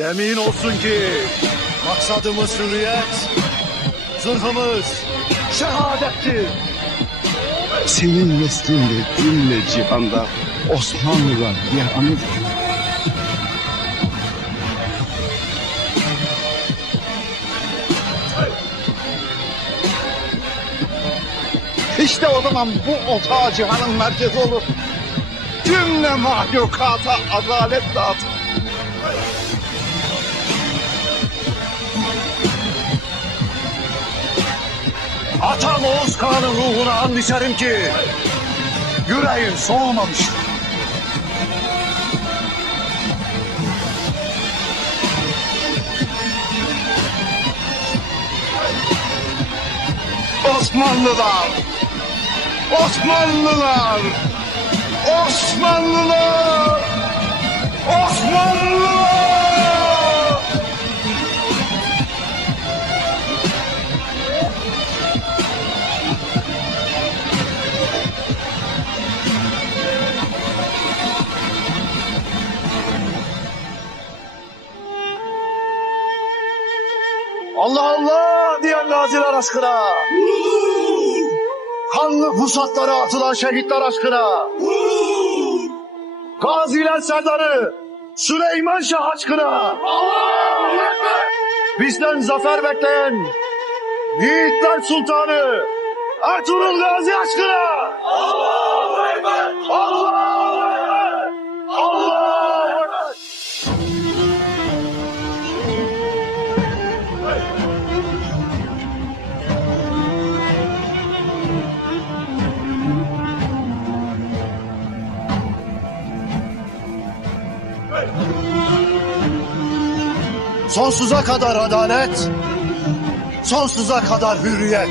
Yemin olsun ki maksadımız hürriyet, zırhımız şehadettir. Senin neslinde cümle cihanda Osmanlılar diye anır. İşte o zaman bu otağı cihanın merkezi olur. Cümle mahlukata adalet dağıtır. Atam Oğuz Kağan'ın ruhuna and içerim ki yüreğin soğumamıştır. Osmanlılar! Osmanlılar! Osmanlılar! Osmanlılar! Allah Allah diyen gaziler aşkına. Kanlı pusatlara atılan şehitler aşkına. Gaziler Serdarı Süleyman Şah aşkına. Bizden zafer bekleyen Yiğitler Sultanı Ertuğrul Gazi aşkına. Allahu Ekber! Allahu Ekber! Allahu Ekber! Sonsuza kadar adalet, sonsuza kadar hürriyet.